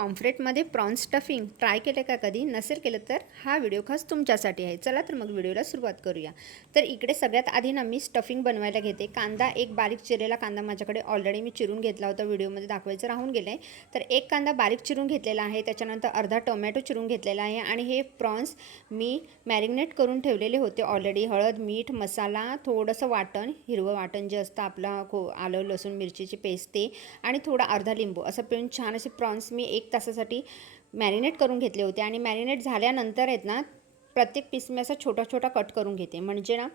पॉम्फ्रेटमध्ये prawns stuffing try केलं का कधी? नसेल केलं तर हा व्हिडिओ खास तुमच्यासाठी आहे. चला तर मग व्हिडिओला सुरुवात करूया. तर इकडे सगळ्यात आधी ना मी स्टफिंग बनवायला घेते. कांदा, एक बारीक चिरलेला कांदा माझ्याकडे ऑलरेडी मी चिरून घेतला होता, व्हिडिओमध्ये दाखवायचं राहून गेलं आहे. तर एक कांदा बारीक चिरून घेतलेला आहे, त्याच्यानंतर अर्धा टोमॅटो चिरून घेतलेला आहे आणि हे प्रॉन्स मी मॅरिनेट करून ठेवलेले होते ऑलरेडी. हळद, मीठ, मसाला, थोडंसं वाटण, हिरवं वाटण जे असतं आपलं, आलं लसूण मिरचीची पेस्ट ते, आणि थोडा अर्धा लिंबू असं पिळून छान असे प्रॉन्स मी 1 तासासाठी मॅरिनेट करून घेतले होते. आणि मॅरिनेट झाल्यानंतर आहेत ना, प्रत्येक पीस मी असा छोटा छोटा कट करून घेते, म्हणजे ना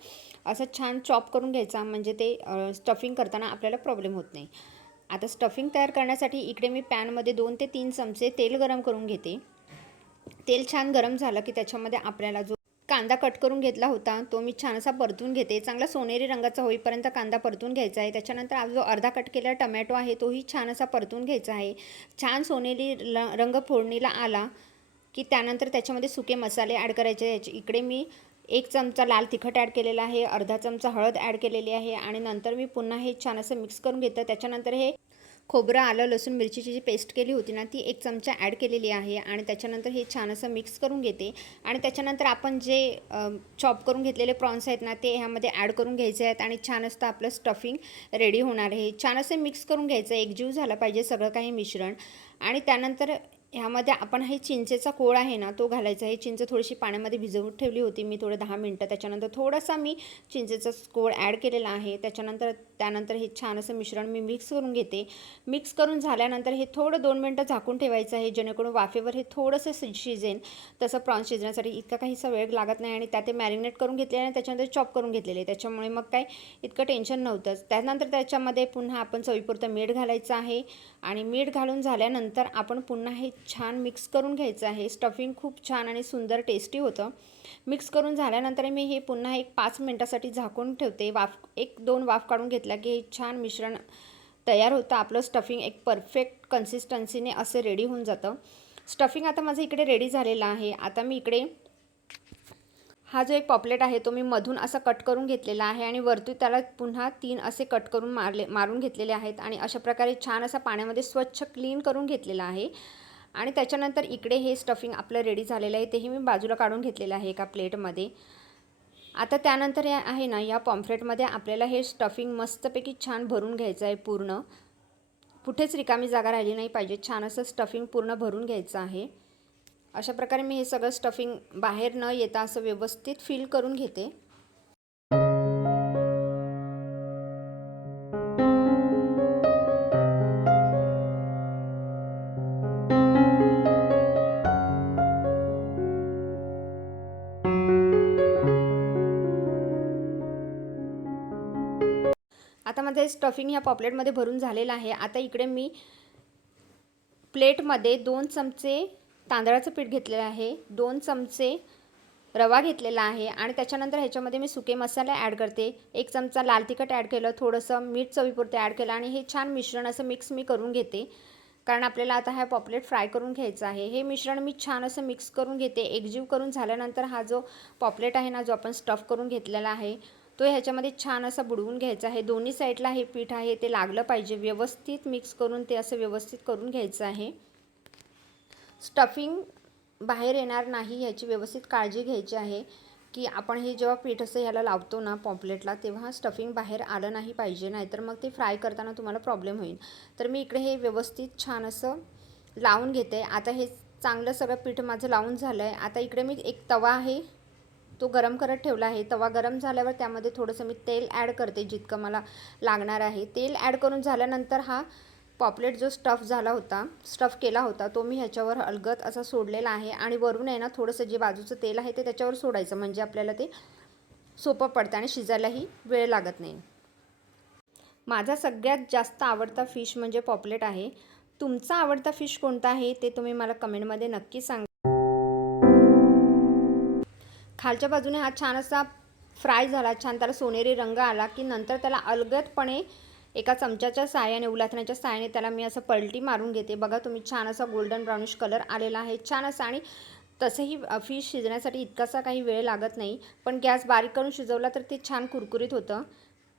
असं छान चॉप करून घ्यायचा, म्हणजे ते स्टफिंग करताना आपल्याला प्रॉब्लेम होत नाही. आता स्टफिंग तयार करण्यासाठी इकडे मी पॅनमध्ये 2 ते 3 चमचे तेल गरम करून घेते. तेल छान गरम झालं की त्याच्यामध्ये आपल्याला जो कांदा कट करून घेतला होता तो मी छान असा परतून घेते. चांगला सोनेरी रंगाचा होईपर्यंत कांदा परतून घ्यायचा आहे. त्याच्यानंतर जो अर्धा कट केलेला टमॅटो आहे तोही छान असा परतून घ्यायचा आहे. छान सोनेरी रंग फोडणीला आला की त्यानंतर त्याच्यामध्ये सुके मसाले ॲड करायचे. इकडे मी 1 चमचा लाल तिखट ॲड केलेला आहे, अर्धा चमचा हळद ॲड केलेली आहे आणि नंतर मी पुन्हा हे छान असं मिक्स करून घेतं. त्याच्यानंतर हे खोबरं, आलं, लसूण मिरचीची जी पेस्ट केली होती ना ती 1 चमचा ॲड केलेली आहे आणि त्याच्यानंतर हे छान असं मिक्स करून घेते. आणि त्याच्यानंतर आपण जे चॉप करून घेतलेले प्रॉन्स आहेत ना ते ह्यामध्ये ॲड करून घ्यायचे आहेत आणि छान असतं आपलं स्टफिंग रेडी होणार आहे. छान असं मिक्स करून घ्यायचं, एकजीव झाला पाहिजे सगळं काही मिश्रण. आणि त्यानंतर ह्यामध्ये आपण हे चिंचेचा कोळ आहे ना तो घालायचा आहे. चिंच थोडीशी पाण्यामध्ये भिजवून ठेवली होती मी थोडं 10 मिनटं. त्याच्यानंतर थोडासा मी चिंचेचा कोळ ॲड केलेला आहे. त्यानंतर हे छान असं मिश्रण मी मिक्स करून घेते. मिक्स करून झाल्यानंतर हे थोडं 2 मिनटं झाकून ठेवायचं आहे, जेणेकरून वाफेवर हे थोडंसं शिजेल. तसं प्रॉन्स शिजण्यासाठी इतका काहीसा वेळ लागत नाही आणि त्यात ते मॅरिनेट करून घेतलेले आणि त्याच्यानंतर चॉप करून घेतलेले, त्याच्यामुळे मग काय इतकं टेन्शन नव्हतंच. त्यानंतर त्याच्यामध्ये पुन्हा आपण चवीपुरतं मीठ घालायचं आहे आणि मीठ घालून झाल्यानंतर आपण पुन्हा हे छान मिक्स करून घ्यायचं आहे. स्टफिंग खूप छान आणि सुंदर टेस्टी होतं. मिक्स करून झाल्यानंतर मी हे पुन्हा 5 मिनटासाठी झाकून ठेवते. 1-2 वाफ काढून घेतला की हे छान मिश्रण तयार होतं. आपलं स्टफिंग एक परफेक्ट कन्सिस्टन्सीने असं रेडी होऊन जातं. स्टफिंग आता माझं इकडे रेडी झालेलं आहे. आता मी इकडे हा जो एक पॉपलेट आहे तो मी मधून असा कट करून घेतलेला आहे आणि वरतून त्याला पुन्हा 3 असे कट करून मारून घेतलेले आहेत आणि अशा प्रकारे छान असा पाण्यामध्ये स्वच्छ क्लीन करून घेतलेला आहे. आणि त्याच्यानंतर इकडे हे स्टफिंग आपलं रेडी झालेलं आहे, तेही मी बाजूला काढून घेतलेलं आहे एका प्लेटमध्ये. आता त्यानंतर आहे ना, या पॉम्फ्रेटमध्ये आपल्याला हे स्टफिंग मस्तपैकी छान भरून घ्यायचं आहे. पूर्ण कुठेच रिकामी जागा राहिली नाही पाहिजे. छान असं स्टफिंग पूर्ण भरून घ्यायचं आहे. अशा प्रकारे मी हे सगळं स्टफिंग बाहेर न येता असं व्यवस्थित फिल करून घेते. आता माझं स्टफिंग ह्या पॉपलेटमध्ये भरून झालेलं आहे. आता इकडे मी प्लेटमध्ये 2 चमचे तांदळाचं पीठ घेतलेलं आहे, 2 चमचे रवा घेतलेला आहे आणि त्याच्यानंतर ह्याच्यामध्ये मी सुके मसाले ॲड करते. 1 चमचा लाल तिखट ॲड केलं, थोडंसं मीठ चवीपुरते ॲड केलं आणि हे छान मिश्रण असं मिक्स मी करून घेते, कारण आपल्याला आता हा पॉपलेट फ्राय करून घ्यायचा आहे. हे मिश्रण मी छान असं मिक्स करून घेते. एकजीव करून झाल्यानंतर हा जो पॉपलेट आहे ना, जो आपण स्टफ करून घेतलेला आहे तो ह्याच्यामध्ये छान असा बुडवून घ्यायचा आहे. दोन्ही साईडला हे पीठ आहे ते लागलं पाहिजे. व्यवस्थित मिक्स करून ते असं व्यवस्थित करून घ्यायचं आहे. स्टफिंग बाहेर येणार नाही ह्याची व्यवस्थित काळजी घ्यायची आहे, की आपण हे जेव्हा पीठ असं ह्याला लावतो ना पॉम्पलेटला, तेव्हा स्टफिंग बाहेर आलं नाही पाहिजे, नाहीतर मग ते फ्राय करताना तुम्हाला प्रॉब्लेम होईल. तर मी इकडे हे व्यवस्थित छान असं लावून घेते. आता हे चांगलं सगळं पीठ माझं लावून झालं आहे. आता इकडे मी एक तवा आहे तो गरम करत ठेवला आहे. तवा गरम झाल्यावर त्यामध्ये थोडंसं मी तेल ॲड करते, जितकं मला लागणार आहे. तेल ॲड करून झाल्यानंतर हा पॉपलेट जो स्टफ केला होता तो मी ह्याच्यावर अलगद असा सोडलेला आहे आणि वरून आहे ना थोडंसं जे बाजूचं तेल आहे ते त्याच्यावर सोडायचं, म्हणजे आपल्याला ते सोपं पडतं आणि शिजायलाही वेळ लागत नाही. माझा सगळ्यात जास्त आवडता फिश म्हणजे पॉपलेट आहे. तुमचा आवडता फिश कोणता आहे ते तुम्ही मला कमेंटमध्ये नक्की सांगा. खालच्या बाजूने हा छान असा फ्राय झाला, छान त्याला सोनेरी रंग आला की नंतर त्याला अलगदपणे एका चमच्याच्या साहाय्याने, उलथण्याच्या साहाय्याने त्याला मी असं पलटी मारून घेते. बघा तुम्ही, छान असा गोल्डन ब्राउनिश कलर आलेला आहे छान असा. आणि तसंही फिश शिजण्यासाठी इतकासा काही वेळ लागत नाही, पण गॅस बारीक करून शिजवला तर ते छान कुरकुरीत होतं.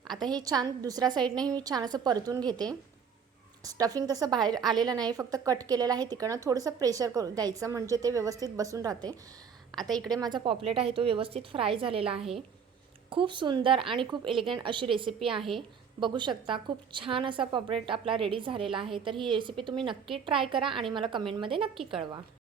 आता हे छान दुसऱ्या साईडनेही मी छान असं परतून घेते. स्टफिंग तसं बाहेर आलेलं नाही, फक्त कट केलेलं आहे. तिकडनं थोडंसं प्रेशर करून द्यायचं म्हणजे ते व्यवस्थित बसून राहते. आता इकडे माझा पॉपलेट आहे तो व्यवस्थित फ्राय झालेला आहे. खूप सुंदर आणि खूप एलिगंट अशी रेसिपी आहे. बघू शकता खूप छान असा पॉपलेट आपला रेडी झालेला आहे. तर ही रेसिपी तुम्ही नक्की ट्राय करा आणि मला कमेंटमध्ये नक्की कळवा.